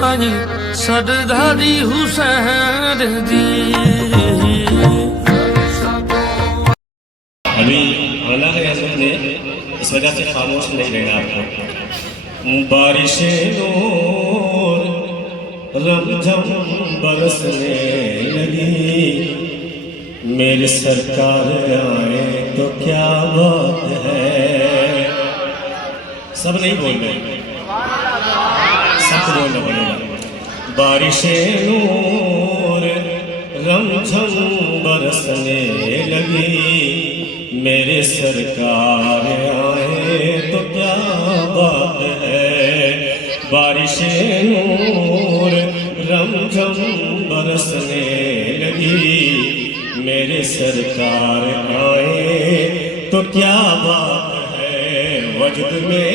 سرداری حسین دی ابھی اللہ کے حضرت نے اس وجہ سے خاموش نہیں رہنا آپ کو. بارش نور رمجم برسنے لگی، میرے سرکار آئے تو کیا بات ہے. سب نہیں بول رہے، سب کو بولنا پڑے گا. بارش نور رمجم برسنے لگی، میرے سرکار آئے تو کیا بات ہے. بارش نور رمجم برسنے لگی، میرے سرکار آئے تو کیا بات ہے. وجد میں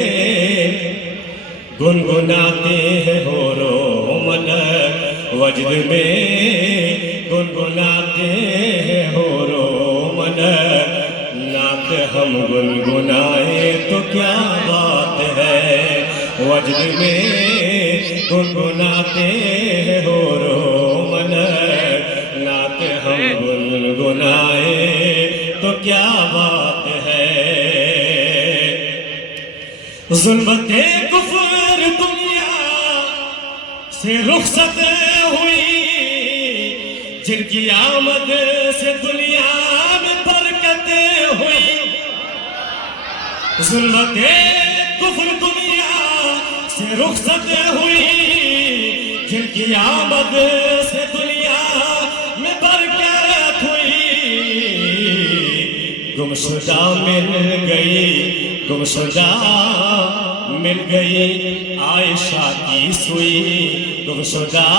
گنگناتے ہیں ہور و ملک، وجد میں گنگناتے ہیں ہور و ملک، نعت ہم گنگنائے تو کیا بات ہے. وجد میں گنگناتے ہیں ہور و ملک، نعت ہم گنگنائے تو کیا بات ہے. ظلمت کفر دنیا سے رخصت ہوئی، جن کی آمد سے دنیا میں برکت ہوئی. ظلمت کفر دنیا سے رخصت ہوئی، جن کی آمد سے دنیا میں برکت ہوئی. گمشدہ مل گئی، گمشدہ مل گئی عائشہ کی سوئی، گمشدہ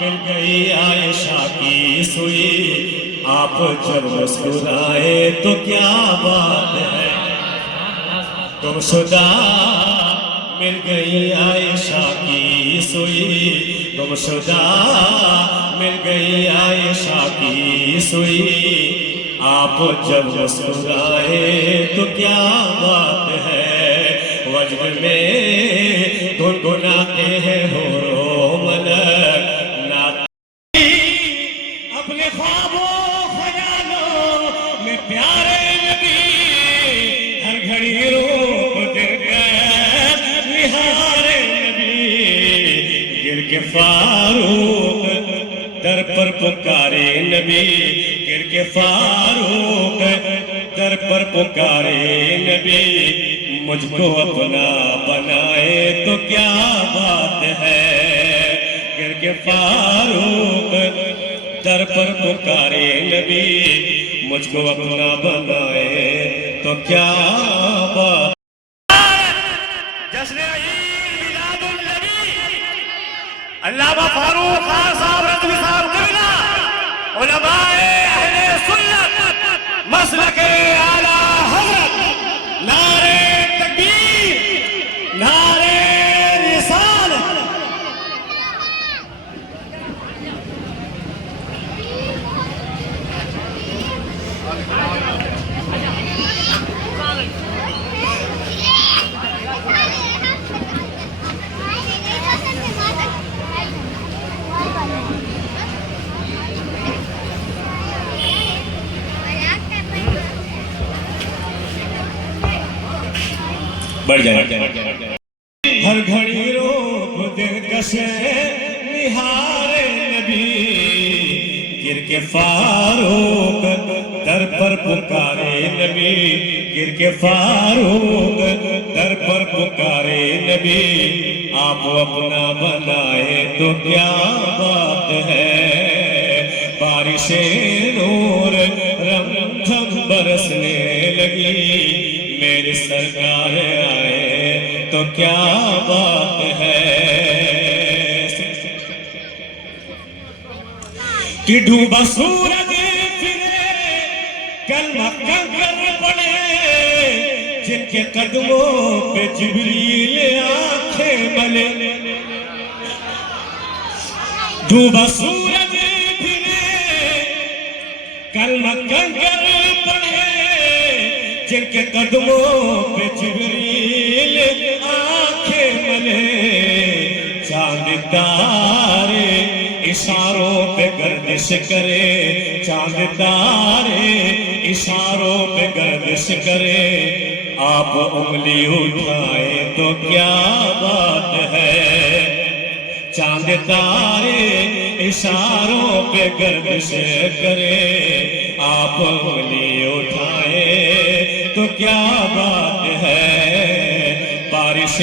مل گئی عائشہ کی سوئی. آپ جب مسکرائے تو کیا بات ہے. گمشدہ مل گئی عائشہ کی سوئی، گمشدہ مل گئی عائشہ کی سوئی. آپ جب مسکرائے تو کیا بات ہے. وجد میں گنگناتے ہیں ہور و ملک، نعت اپنے خواب و خیالوں میں پیارے نبی، ہر گھڑی روپ گر گئے نہارے نبی. گر کے فاروق در پر پکارے نبی، گر کے فاروق در پر پکارے نبی. مجھ کو اپنا بنائے تو کیا بات ہے. گر کے فاروق در پر پکارے نبی، مجھ کو اپنا بنائے تو کیا بات. جشن عید میلاد النبی، علامہ فاروق خان صاحب رضوی صاحب قبلہ، علماء اہل سنت مسلک اعلی حضرت، نعرہ تکبیر، نعرہ رسالت. بڑھ جائے. ہر گھڑی روپ دلکش نہارے نبی، گر کے فاروق در پر پکارے نبی، گر کے فاروق در پر پکارے نبی. آپ اپنا بنائے تو کیا بات ہے. بارش نور رمجم برسنے لگی، میرے سرکار آئے تو کیا بات ہے. کہ ڈوبا سورج پھرے کلمہ کنکر پڑے، جن کے قدموں پہ جبریل آنکھیں ملے. ڈوبا سورج پھرے کلمہ کنکر پڑے، جن کے قدموں پہ جبریل آنکھیں ملے. چاند تارے اشاروں پہ گردش کرے، چاند تارے اشاروں پہ گردش کرے، آپ انگلی اٹھائیں تو کیا بات ہے، چاند تارے اشاروں پہ گردش کرے، آپ انگلی اٹھائیں تو کیا بات ہے، بارش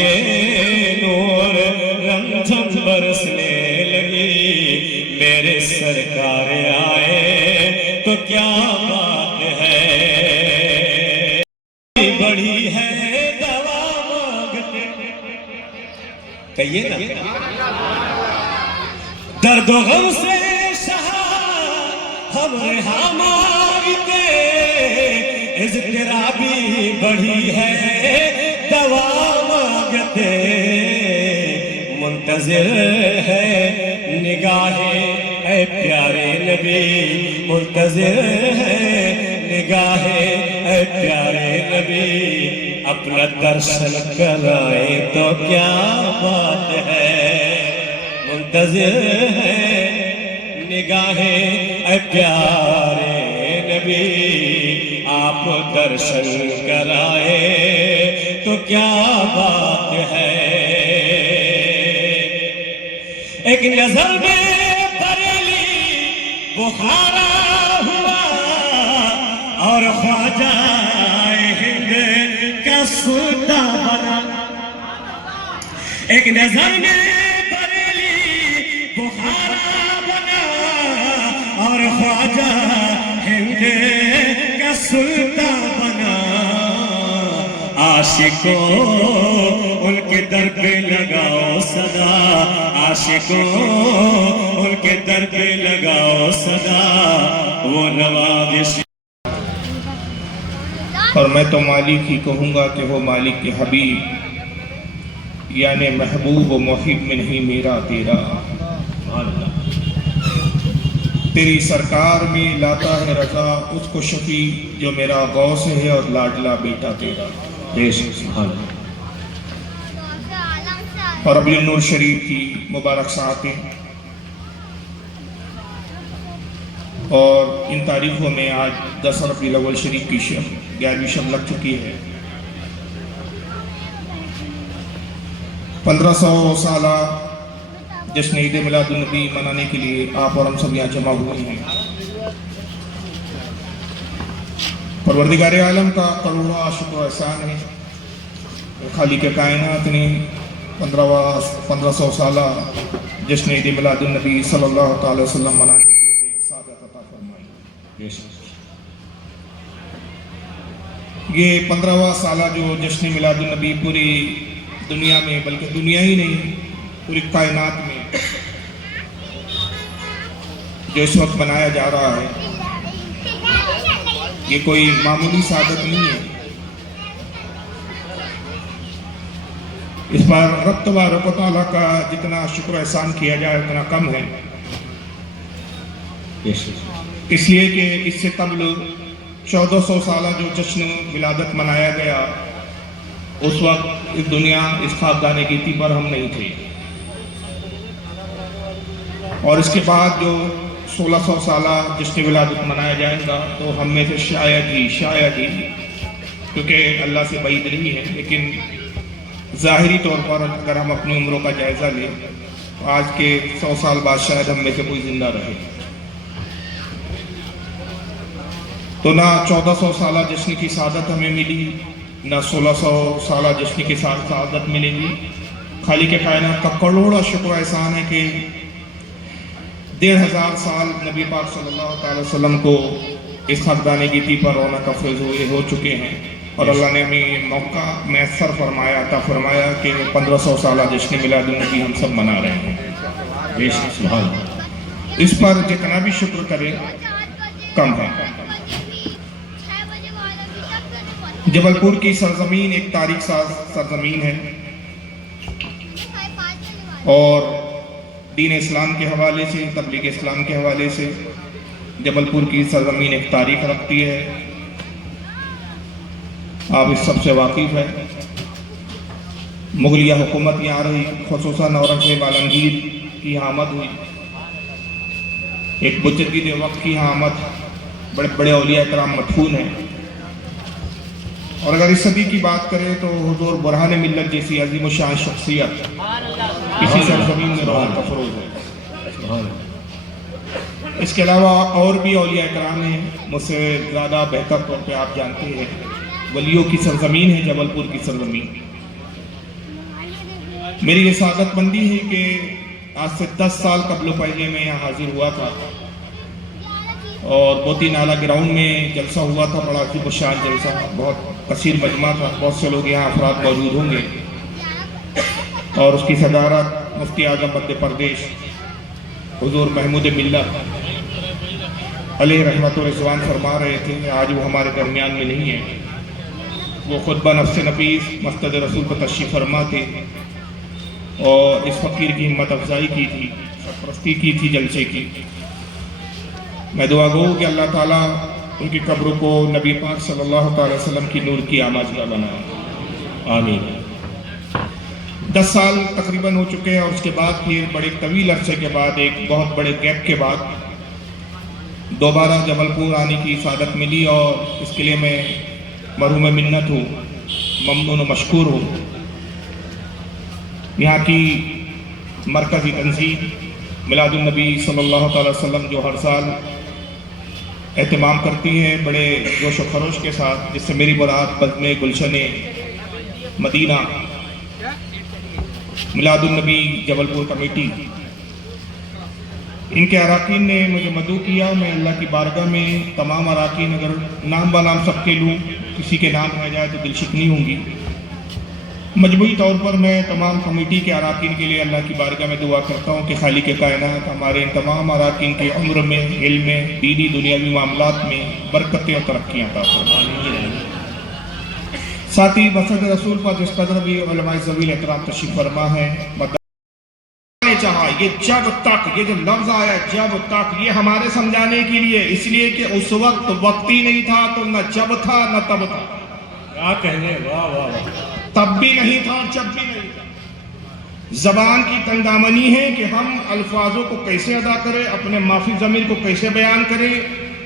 نور رمجھم برسنے لگی، میرے سرکار آئے تو کیا بات ہے، بڑی ہے دوا مانگتے، کہیے نا، درد و غم سے شہا ہم رہا مانگتے، اضطرابی بڑی ہے دوا مانگتے، منتظر ہے نگاہیں اے پیارے نبی، منتظر ہے نگاہیں اے پیارے نبی، اپنا درشن کرائیں تو کیا بات ہے، منتظر ہے نگاہیں اے پیارے نبی، آپ درشن کرائے تو کیا بات ہے، ایک نظر میں بریلی بخارا ہوا اور خواجہ ہند کا سودا بنا، ایک نظر میں بریلی بخارا بنا اور خواجہ ہند کا سودا بنا، عاشقوں ان کے در پہ لگاؤ صدا، عاشقوں ان کے در پہ لگاؤ صدا، وہ نوازش، اور میں تو مالک ہی کہوں گا کہ وہ مالک کے حبیب، یعنی محبوب و محب میں نہیں میرا تیرا، تیری سرکار میں لاتا ہے رضا اس کو شفیع جو میرا غوث ہے اور لاڈلا بیٹا تیرا، اور ربیع النور شریف کی مبارک ساعتیں، اور ان تاریخوں میں آج 10 ربیع الاول شریف کی 11ویں شب لگ چکی ہے، 1500 سالہ جشن عید میلاد النبی منانے کے لیے آپ اور ہم سب یہاں جمع ہوئے ہیں، پروردگار عالم کا کروڑواں شکر و احسان ہے، خالق کائنات نے 1500 سالہ جشن عید میلاد النبی صلی اللہ تعالی وسلم منانے کے لیے سعادت عطا فرمائی، یہ 15واں سالہ جو جشن میلاد النبی پوری دنیا میں، بلکہ دنیا ہی نہیں پوری کائنات میں جو اس وقت منایا جا رہا ہے، یہ کوئی معمولی سعادت نہیں ہے، اس پر رب تبارک و تعالیٰ کا جتنا شکر احسان کیا جائے اتنا کم ہے، اس لیے کہ اس سے قبل 1400 سالہ جو جشن ولادت منایا گیا، اس وقت اس دنیا اس خاکدان گیتی پر ہم نہیں تھے، اور اس کے بعد جو 1600 سالہ جشن ولادت منایا جائے گا تو ہم میں سے شاید ہی کیونکہ اللہ سے بعید نہیں ہے، لیکن ظاہری طور پر اگر ہم اپنی عمروں کا جائزہ لیں تو آج کے 100 سال بعد شاید ہم میں سے کوئی زندہ رہے، تو نہ 1400 سالہ جشن کی سعادت ہمیں ملی، نہ 1600 سالہ جشن کی سعادت ملے گی، خالق کائنات کا کروڑا شکر احسان ہے کہ 1500 سال نبی پاک صلی اللہ تعالی وسلم کو اس خاکدان گیتی پر رونق افروز ہو چکے ہیں، اور اللہ نے ہمیں موقع میسر فرمایا، عطا فرمایا کہ 1500 سالہ جشن میلاد النبی ہم سب منا رہے ہیں، اس پر جتنا بھی شکر کریں کم ہے۔ جبل پور کی سرزمین ایک تاریخ ساز سرزمین ہے، اور دین اسلام کے حوالے سے، تبلیغ اسلام کے حوالے سے جبل پور کی سرزمین ایک تاریخ رکھتی ہے، آپ اس سب سے واقف ہیں، मुगलिया हुकूमत यहाँ रही, खसूसन औरंगज़ेब आलमगीर की यहाँ आमद हुई, एक मुजद्दिद वक्त की यहाँ आमद, बड़े बड़े औलिया कराम मदफून हैं। और अगर इस सदी की बात करें तो हुजूर बुरहान मिल्लत जैसी अजीम शान शख्सियत इसी सरजमीन में रोहन का फरोज है। इसके अलावा और भी औलिया कराम हैं, मुझसे ज़्यादा बेहतर तौर पे आप जानते हैं। वलियों की सरजमीन है जबलपुर की सरजमीन। मेरी ये सादतमंदी है कि आज से 10 साल कबल पहले मैं यहाँ हाजिर हुआ था और मोती नाला ग्राउंड में जलसा हुआ था, बड़ा अजीब शान जलसा, बहुत कसीर मजमा था, बहुत से लोग यहाँ अफराद मौजूद होंगे। और उसकी सदारत मुफ्ती आज़म मध्य प्रदेश हुजूर महमूद मिल्लत अलैहि रहमत व रिज़वान फरमा रहे थे। आज वो हमारे दरमियान में नहीं है। वो खुतबा नफ्स नफीस मस्जिद रसूल पर तशरीफ़ फरमा थे और इस फ़कीर की हिम्मत अफजाई की थी, सरपरस्ती की थी जलसे की। मैं दुआ गो कि अल्लाह ताला उनकी कब्र को नबी पाक सल्लल्लाहु अलैहि वसल्लम की नूर की आमाजगा बनाए, आमीन। 10 साल तकरीबन हो चुके हैं और उसके बाद फिर बड़े तवील अरसे के बाद, एक बहुत बड़े गैप के बाद दोबारा जबलपुर आने की सादत मिली और इसके लिए मैं मरहूम मिन्नत हूँ, ममनून व मशकूर हूँ। यहाँ की मरकज़ी तंजीम मिलादुन नबी सल्लल्लाहु अलैहि वसल्लम जो हर साल एहतमाम करती है बड़े जोश व खरोश के साथ, जिससे मेरी मुराद बज़्म गुलशन मदीना मिलादुन नबी जबलपुर कमेटी, इनके अराकीन ने मुझे मदऊ किया। मैं अल्लाह की बारगाह में तमाम अराकीन, अगर नाम ब नाम सबके लूँ, किसी के नाम रह जाए तो दिलशिकनी होंगी। मजबूरी तौर पर मैं तमाम कमेटी के अराकीन के लिए अल्लाह की बारगाह में दुआ करता हूँ कि खालिक कायनात हमारे इन तमाम अराकीन के उम्र में, इल्म में, दीनी दुनियावी मामलात में बरकतें और तरक्कियाँ अता फरमाए। साथ ही मसद रसूल पर जिस कदर भी उलमाए ज़वील एहतराम तशरीफ़ फरमा है, चाहा ये जब तक, ये जो लफ्ज़ आया जब तक, ये हमारे समझाने के लिए, इसलिए कि उस वक्त वक्त ही नहीं था तो न जब था न तब था। क्या कहने, वाह वाह वाह। तब भी नहीं था, जब भी नहीं था। ज़बान की तंगदामनी है कि हम अल्फाजों को कैसे अदा करें, अपने माफी ज़मीर को कैसे बयान करें।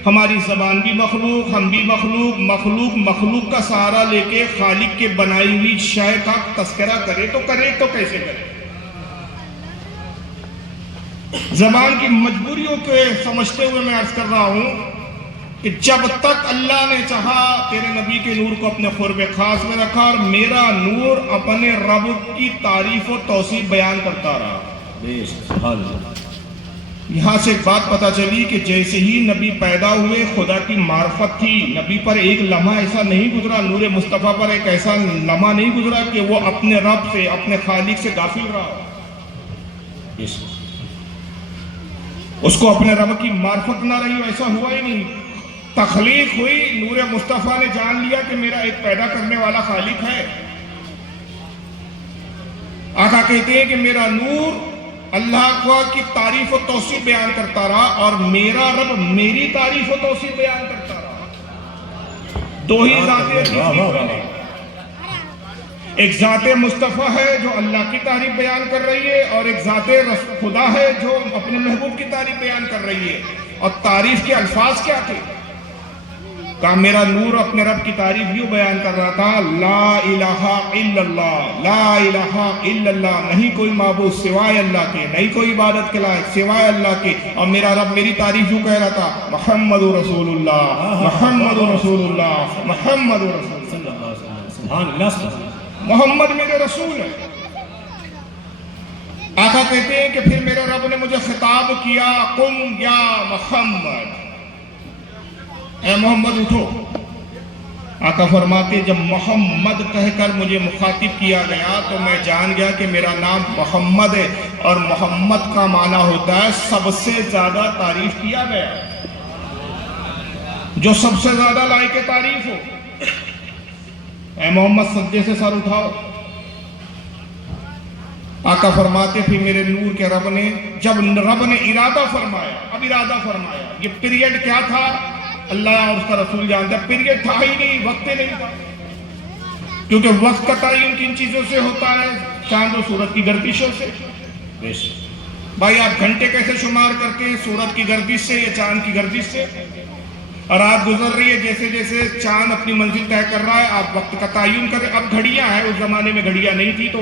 हमारी ज़बान भी मखलूक, हम भी मखलूक, मखलूक मखलूक का सहारा लेके खालिक के बनाई हुई शय का तस्करा करे तो कैसे करे। ज़बान की मजबूरियों को समझते हुए मैं अर्ज कर रहा हूँ कि जब तक अल्लाह ने चाहा तेरे नबी के नूर को अपने क़ुर्ब खास में रखा और मेरा नूर अपने रब की तारीफ और तौसीफ बयान करता रहा। यहाँ से एक बात पता चली कि जैसे ही नबी पैदा हुए खुदा की मार्फत थी। नबी पर एक लम्हा ऐसा नहीं गुजरा, नूर मुस्तफ़ा पर एक ऐसा लम्हा नहीं गुजरा कि वो अपने रब से, अपने खालिक से गाफिल रहा। उसको अपने रब की मार्फत ना रही, ऐसा हुआ ही नहीं। तख्लीक हुई, नूर मुस्तफ़ा ने जान लिया कि मेरा एक पैदा करने वाला खालिक है। आका कहते हैं कि मेरा नूर अल्लाह की तारीफ और तौसीफ बयान करता रहा और मेरा रब मेरी तारीफ और तौसीफ बयान करता रहा। दो ही जातें, एक जाते मुस्तफ़ा है जो अल्लाह की तारीफ बयान कर रही है और एक जाते खुदा है जो अपने महबूब की तारीफ बयान कर रही है। और तारीफ के अल्फाज क्या थे? कहा मेरा नूर अपने रब की तारीफ यूं बयान कर रहा था, ला इलाहा इल्लल्लाह, ला इलाहा इल्लल्लाह, नहीं कोई माबूद सिवाय अल्लाह के, नहीं कोई इबादत के लायक सिवाय अल्लाह के। और मेरा रब मेरी तारीफ यूं कह रहा था, मुहम्मदुर रसूलुल्लाह, मुहम्मदुर रसूलुल्लाह, मुहम्मदुर रसूलुल्लाह, मोहम्मद मेरे रसूल है। आका कहते हैं कि फिर मेरे रब ने मुझे खिताब किया, कुम या मोहम्मद, ए मोहम्मद उठो। आका फरमाते जब मोहम्मद कहकर मुझे मुखातिब किया गया तो मैं जान गया कि मेरा नाम मोहम्मद है और मोहम्मद का माना होता है सबसे ज्यादा तारीफ किया गया, जो सबसे ज्यादा लायक तारीफ हो। ए मोहम्मद सज्जे से सर उठाओ। आका फरमाते फिर मेरे नूर के रब ने, जब रब ने इरादा फरमाया, अब इरादा फरमाया, ये पीरियड क्या था अल्लाह और उसका रसूल जानता, पीरियड था ही नहीं, वक्त नहीं था। क्योंकि वक्त का तयन किन चीजों से होता है? चांद और सूरज की गर्दिशों से। भाई आप घंटे कैसे शुमार करते हैं? सूरज की गर्दिश से या चांद की गर्दिश से? और रात गुजर रही है, जैसे जैसे चांद अपनी मंजिल तय कर रहा है आप वक्त का तयन करें। अब घड़ियां हैं, उस जमाने में घड़ियां नहीं थी, तो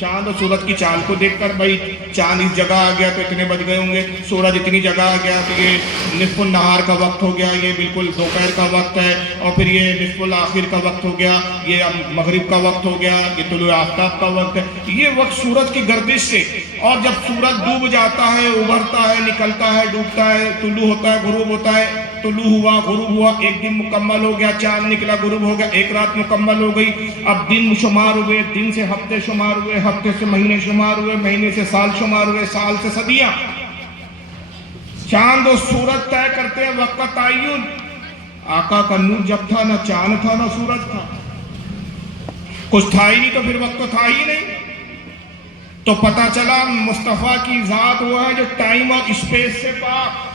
चांद और सूरज की चाल को देखकर भाई चांद इस जगह आ गया तो इतने बज गए होंगे, सूरज इतनी जगह आ गया तो ये निस्फुल नहार का वक्त हो गया, ये बिल्कुल दोपहर का वक्त है, और फिर ये निस्फुल आखिर का वक्त हो गया, ये अब मगरिब का वक्त हो गया, ये तुलुए आफ्ताब का वक्त है। ये वक्त सूरज की गर्दिश से। और जब सूरज डूब जाता है, उभरता है, निकलता है, डूबता है, तुलु होता है, गुरूब होता है, तुलु हुआ, गुरूब हुआ, एक दिन मुकम्मल हो गया, चांद निकला, गुरूब हो गया, एक रात मुकम्मल हो गई। अब दिन शुमार हुए, दिन से हफ्ते शुमार हुए, हफ्ते से महीने शुमार हुए, महीने से साल शुमार हुए, साल से सदियां। चांद और सूरज तय करते हैं वक्त का तयन। आका का नूर जब था, ना चांद था ना सूरज था, कुछ था ही नहीं, तो फिर वक्त तो था ही नहीं। तो पता चला मुस्तफा की जात वो है जो टाइम और स्पेस से पाक।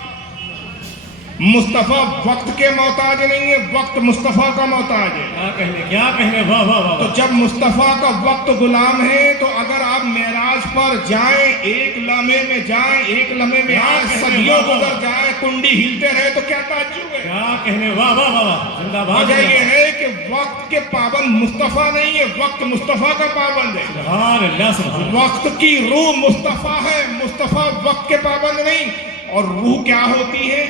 मुस्तफा वक्त के मोहताज नहीं है, वक्त मुस्तफा का मोहताज है। क्या कहने, वाह वाह वाह। तो जब मुस्तफा का वक्त गुलाम है, तो अगर आप मेराज पर जाएं, एक लम्हे में जाएं, एक लम्हे में आए, सदियों गुजर जाए, कुंडी हिलते रहे, तो क्या ताज्जुब है? क्या कहने, वाह वाह वाह, जिंदाबाद। वजह यह है कि वक्त के पाबंद मुस्तफा नहीं है, वक्त मुस्तफा का पाबंद है। सुभान अल्लाह, सुभान अल्लाह। वक्त की रूह मुस्तफा है, मुस्तफा वक्त के पाबंद नहीं। और रूह क्या होती है?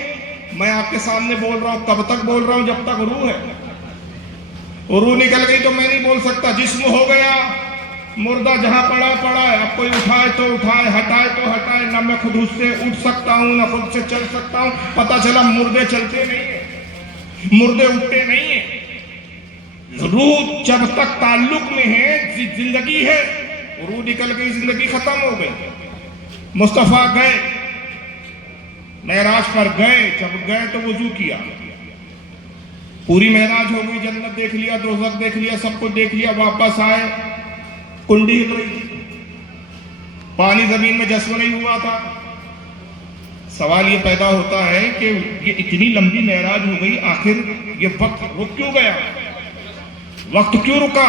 मैं आपके सामने बोल रहा हूं, कब तक बोल रहा हूं? जब तक रूह है। रूह निकल गई तो मैं नहीं बोल सकता। जिस्म हो गया मुर्दा, जहां पड़ा पड़ा है। अब कोई उठाए तो उठाए, हटाए तो हटाए, ना मैं खुद उससे उठ सकता हूं, ना खुद से चल सकता हूं। पता चला मुर्दे चलते नहीं है, मुर्दे उठते नहीं है। रूह जब तक ताल्लुक में है, जिंदगी है। रूह निकल गई, जिंदगी खत्म हो गई। मुस्तफा गए, मेराज पर गए, जब गए तो वुजू किया, पूरी मेराज हो गई, जन्नत देख लिया, दोज़ख देख लिया, सब कुछ देख लिया। वापस आए, कुंडी हिल रही थी, पानी जमीन में जस्म नहीं हुआ था। सवाल ये पैदा होता है कि ये इतनी लंबी मेराज हो गई, आखिर ये वक्त रुक क्यों गया? वक्त क्यों रुका?